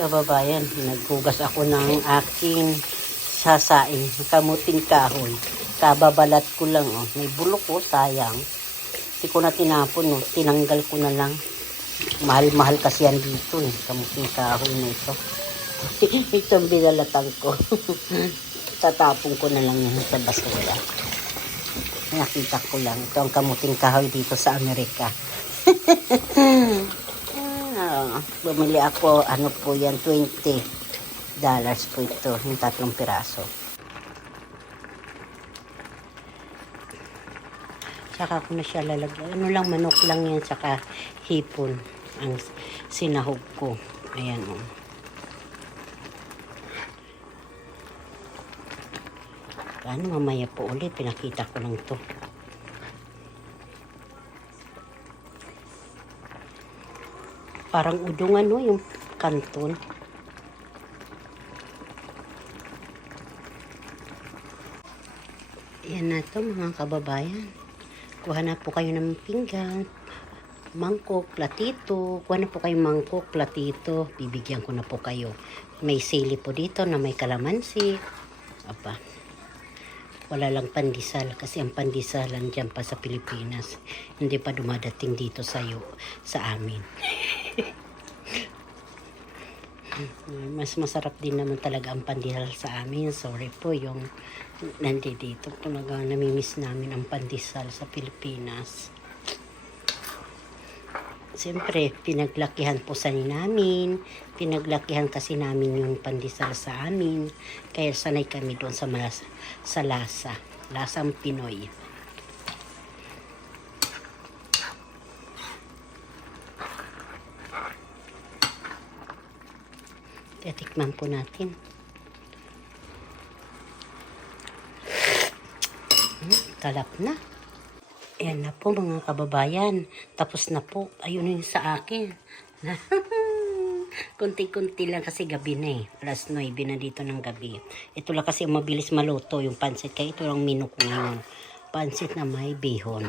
Kababayan, naghugas ako ng aking sasaing, kamuting kahoy. Kababalat ko lang, oh. May bulok, oh, sayang. Hindi ko na tinapon, oh. Tinanggal ko na lang. Mahal-mahal kasi yan dito, eh. Kamuting kahoy na ito. Ito ang binalatan ko. Tatapon ko na lang yan sa basura. Nakita ko lang. Ito ang kamuting kahoy dito sa Amerika. Bumili ako, ano po yan, $20 po ito, yung 3 piraso. Saka ko na siya lalagyan. Ano lang, manok lang yan, saka hipon ang sinahog ko. Ayan, o. Ano, mamaya po ulit, pinakita ko lang to. Parang udong, ano, yung kanton. Yan na to, mga kababayan. Kuha na po kayo ng pinggan, mangkok, platito. Kuha na po kayo mangkok, platito. Bibigyan ko na po kayo. May sili po dito na may kalamansi. Apa. Wala lang pandesal kasi ang pandesal dyan pa sa Pilipinas. Hindi pa dumadating dito sa amin. Mas masarap din naman talaga ang pandesal sa amin. Sorry po yung nandito. Talaga namimiss namin ang pandesal sa Pilipinas. Siyempre, pinaglakihan po sa namin. Pinaglakihan kasi namin yung pandesal sa amin. Kaya sanay kami doon sa lasa. Lasang Pinoy. Titikman po natin. Talap na. Ayan na po mga kababayan. Tapos na po. Ayun yung sa akin. Kunti-kunti lang kasi gabi na eh. Alas 9 na dito ng gabi. Ito lang kasi mabilis maluto yung pansit. Kaya ito lang menu ko ngayon. Pansit na may bihon.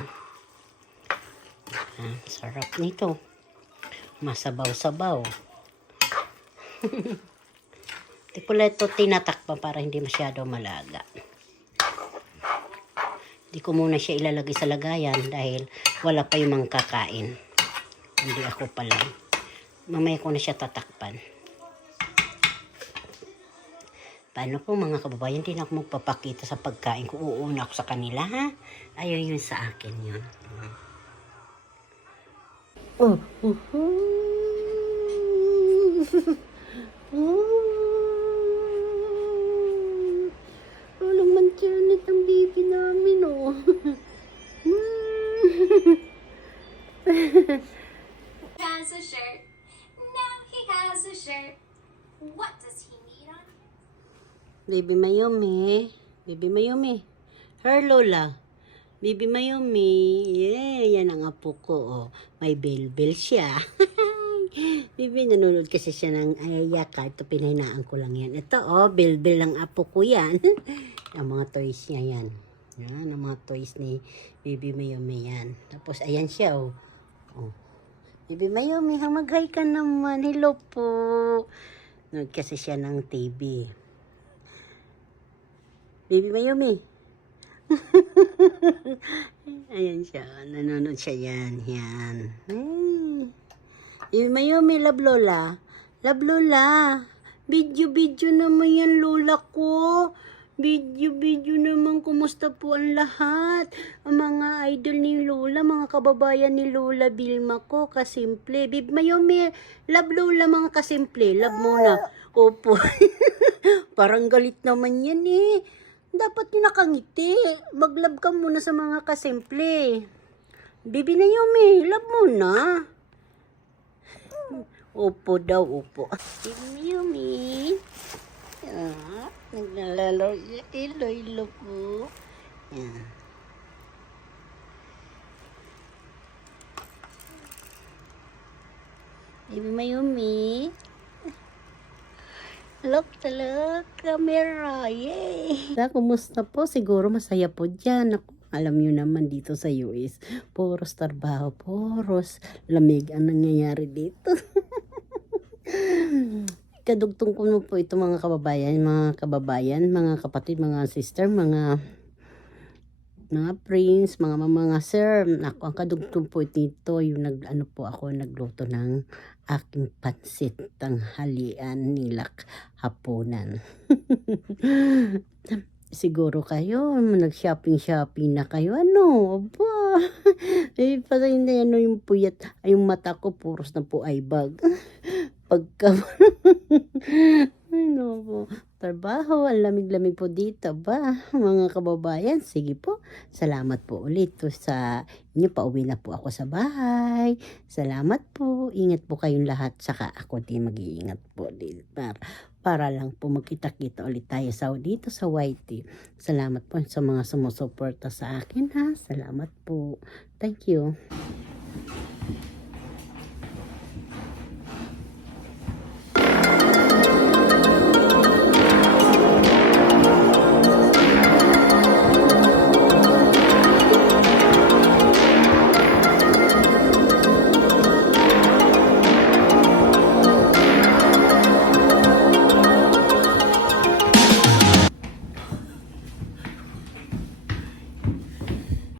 Sarap nito. Masabaw-sabaw. Hindi ko lang ito tinatakpan para hindi masyado malaga. Hindi ko muna siya ilalagay sa lagayan dahil wala pa yung mga kakain. Hindi ako pa lang. Mamaya ko na siya tatakpan. Paano po mga kababayan, hindi na ako magpapakita sa pagkain ko. Uuna ako sa kanila, ha? Ayun yun sa akin yun. Walang mantiyanit ang baby namin, oh. He has a shirt. Now he has a shirt. What does he need on? Baby Mayumi. Baby Mayumi. Her Lola. Baby Mayumi. Yeah, yan ang apo ko, oh. May bell-bell siya. Bibi, nanonood kasi siya ng Ayaka. Ito, pinahinaan ko lang yan. Ito, oh, bell-bell ng apo ko yan. Ang mga toys niya yan. Yan, ang mga toys ni Baby Mayumi yan. Tapos, ayan siya, oh. Oh. Baby Mayumi, mag-hi ka naman. Hello po. Nanonood kasi siya ng TV. Baby Mayumi. Ayan siya. Nanonood siya yan. Yan. Baby Mayumi, love Lola. Love Lola. Video naman yan, Lola ko. Video naman. Kumusta po ang lahat? Ang mga idol ni Lola, mga kababayan ni Lola Vilma ko, kasimple. Baby Mayumi, love Lola, mga kasimple. Love muna. Opo. Parang galit naman yan eh. Dapat nakangiti. Mag-love ka muna sa mga kasimple. Baby Mayumi, love muna. Opo daw, opo. Baby Mayumi. Naglalaro siya. Ilo po. Yan. Baby Mayumi. Look, camera. Yay! Kumusta po? Siguro masaya po dyan. Ako, alam nyo naman dito sa US. Puros trabaho. Puros lamig ang nangyayari dito. kadugtong ko po ito mga kababayan, mga kapatid, mga sister, mga prince, mga sir. Ako, ang kadugtong po dito, yung po ako, nagluto ng aking pansit tanghalian nilak hapunan. Siguro kayo, nag-shopping na kayo. Ano? Aba, patay na yan yung puyat. Ay, yung mata ko, puros na po ay bag. Pagka, ano po, trabaho, ang lamig-lamig po dito ba, mga kababayan. Sige po, salamat po ulit po sa inyo. Pauwi na po ako sa bahay. Salamat po, ingat po kayong lahat. Saka ako din mag-iingat po din para lang po magkita-kita ulit tayo dito sa YT. Salamat po sa mga sumusuporta sa akin ha. Salamat po. Thank you.